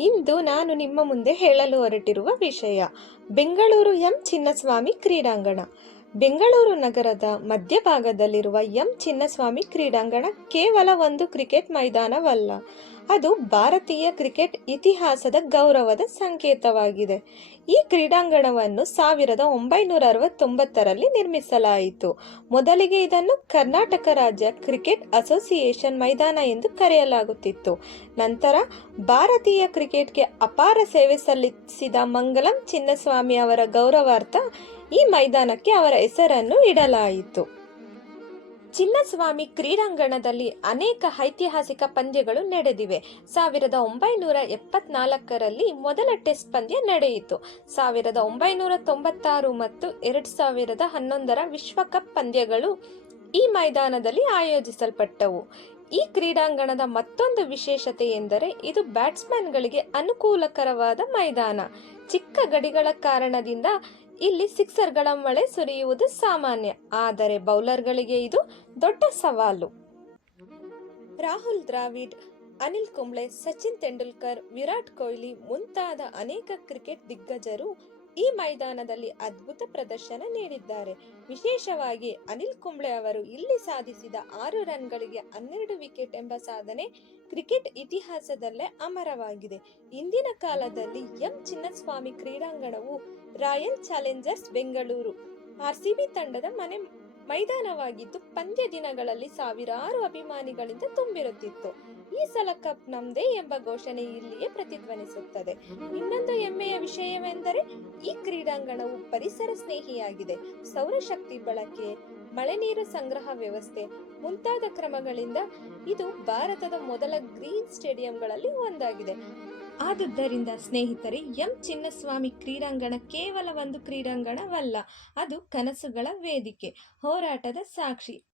ಇಂದು ನಾನು ನಿಮ್ಮ ಮುಂದೆ ಹೇಳಲು ಹೊರಟಿರುವ ವಿಷಯ. ಬೆಂಗಳೂರು ಎಂ. ಚಿನ್ನಸ್ವಾಮಿ ಕ್ರೀಡಾಂಗಣ. ಬೆಂಗಳೂರು ನಗರದ ಮಧ್ಯಭಾಗದಲ್ಲಿರುವ ಎಂ ಚಿನ್ನಸ್ವಾಮಿ ಕ್ರೀಡಾಂಗಣ ಕೇವಲ ಒಂದು ಕ್ರಿಕೆಟ್ ಮೈದಾನವಲ್ಲ, ಅದು ಭಾರತೀಯ ಕ್ರಿಕೆಟ್ ಇತಿಹಾಸದ ಗೌರವದ ಸಂಕೇತವಾಗಿದೆ. ಈ ಕ್ರೀಡಾಂಗಣವನ್ನು ಸಾವಿರದ ಒಂಬೈನೂರ ಅರವತ್ತೊಂಬತ್ತರಲ್ಲಿ ನಿರ್ಮಿಸಲಾಯಿತು. ಮೊದಲಿಗೆ ಇದನ್ನು ಕರ್ನಾಟಕ ರಾಜ್ಯ ಕ್ರಿಕೆಟ್ ಅಸೋಸಿಯೇಷನ್ ಮೈದಾನ ಎಂದು ಕರೆಯಲಾಗುತ್ತಿತ್ತು. ನಂತರ ಭಾರತೀಯ ಕ್ರಿಕೆಟ್ಗೆ ಅಪಾರ ಸೇವೆ ಸಲ್ಲಿಸಿದ ಮಂಗಲಂ ಚಿನ್ನಸ್ವಾಮಿ ಅವರ ಗೌರವಾರ್ಥ ಈ ಮೈದಾನಕ್ಕೆ ಅವರ ಹೆಸರನ್ನು ಇಡಲಾಯಿತು. ಚಿನ್ನಸ್ವಾಮಿ ಕ್ರೀಡಾಂಗಣದಲ್ಲಿ ಅನೇಕ ಐತಿಹಾಸಿಕ ಪಂದ್ಯಗಳು ನಡೆದಿವೆ. ಸಾವಿರದ ಒಂಬೈನೂರ ಎಪ್ಪತ್ನಾಲ್ಕರಲ್ಲಿ ಮೊದಲ ಟೆಸ್ಟ್ ಪಂದ್ಯ ನಡೆಯಿತು. ಸಾವಿರದ ಒಂಬೈನೂರ ತೊಂಬತ್ತಾರು ಮತ್ತು ಎರಡು ಸಾವಿರದ ಹನ್ನೊಂದರ ವಿಶ್ವಕಪ್ ಪಂದ್ಯಗಳು ಈ ಮೈದಾನದಲ್ಲಿ ಆಯೋಜಿಸಲ್ಪಟ್ಟವು. ಈ ಕ್ರೀಡಾಂಗಣದ ಮತ್ತೊಂದು ವಿಶೇಷತೆ ಎಂದರೆ ಇದು ಬ್ಯಾಟ್ಸ್ಮನ್ಗಳಿಗೆ ಅನುಕೂಲಕರವಾದ ಮೈದಾನ. ಚಿಕ್ಕ ಗಡಿಗಳ ಕಾರಣದಿಂದ ಇಲ್ಲಿ ಸಿಕ್ಸರ್ಗಳ ಮಳೆ ಸುರಿಯುವುದು ಸಾಮಾನ್ಯ, ಆದರೆ ಬೌಲರ್ಗಳಿಗೆ ಇದು ದೊಡ್ಡ ಸವಾಲು. ರಾಹುಲ್ ದ್ರಾವಿಡ್, ಅನಿಲ್ ಕುಂಬ್ಳೆ, ಸಚಿನ್ ತೆಂಡೂಲ್ಕರ್, ವಿರಾಟ್ ಕೊಹ್ಲಿ ಮುಂತಾದ ಅನೇಕ ಕ್ರಿಕೆಟ್ ದಿಗ್ಗಜರು ಈ ಮೈದಾನದಲ್ಲಿ ಅದ್ಭುತ ಪ್ರದರ್ಶನ ನೀಡಿದ್ದಾರೆ. ವಿಶೇಷವಾಗಿ ಅನಿಲ್ ಕುಂಬ್ಳೆ ಅವರು ಇಲ್ಲಿ ಸಾಧಿಸಿದ ಆರು ರನ್ಗಳಿಗೆ ಹನ್ನೆರಡು ವಿಕೆಟ್ ಎಂಬ ಸಾಧನೆ ಕ್ರಿಕೆಟ್ ಇತಿಹಾಸದಲ್ಲೇ ಅಮರವಾಗಿದೆ. ಇಂದಿನ ಕಾಲದಲ್ಲಿ ಎಂ. ಚಿನ್ನಸ್ವಾಮಿ ಕ್ರೀಡಾಂಗಣವು ರಾಯಲ್ ಚಾಲೆಂಜರ್ಸ್ ಬೆಂಗಳೂರು. ಆರ್ಸಿಬಿ ತಂಡದ ಮನೆ ಮೈದಾನವಾಗಿದ್ದು ಪಂದ್ಯ ದಿನಗಳಲ್ಲಿ ಸಾವಿರಾರು ಅಭಿಮಾನಿಗಳಿಂದ ತುಂಬಿರುತ್ತಿತ್ತು. ಈ ಸಲ ಕಪ್ ನಮ್ದೇ ಎಂಬ ಘೋಷಣೆ ಇಲ್ಲಿಯೇ ಪ್ರತಿಧ್ವನಿಸುತ್ತದೆ. ಇನ್ನೊಂದು ಹೆಮ್ಮೆಯ ವಿಷಯವೆಂದರೆ ಈ ಕ್ರೀಡಾಂಗಣವು ಪರಿಸರ ಸ್ನೇಹಿಯಾಗಿದೆ. ಸೌರಶಕ್ತಿ ಬಳಕೆ, ಮಳೆ ನೀರು ಸಂಗ್ರಹ ವ್ಯವಸ್ಥೆ ಮುಂತಾದ ಕ್ರಮಗಳಿಂದ ಇದು ಭಾರತದ ಮೊದಲ ಗ್ರೀನ್ ಸ್ಟೇಡಿಯಂಗಳಲ್ಲಿ ಒಂದಾಗಿದೆ. ಆದುದರಿಂದ ಸ್ನೇಹಿತರೆ ಎಂ ಚಿನ್ನಸ್ವಾಮಿ ಕ್ರೀಡಾಂಗಣ ಕೇವಲ ಒಂದು ಕ್ರೀಡಾಂಗಣವಲ್ಲ ಅದು ಕನಸುಗಳ ವೇದಿಕೆ. ಹೋರಾಟದ ಸಾಕ್ಷಿ.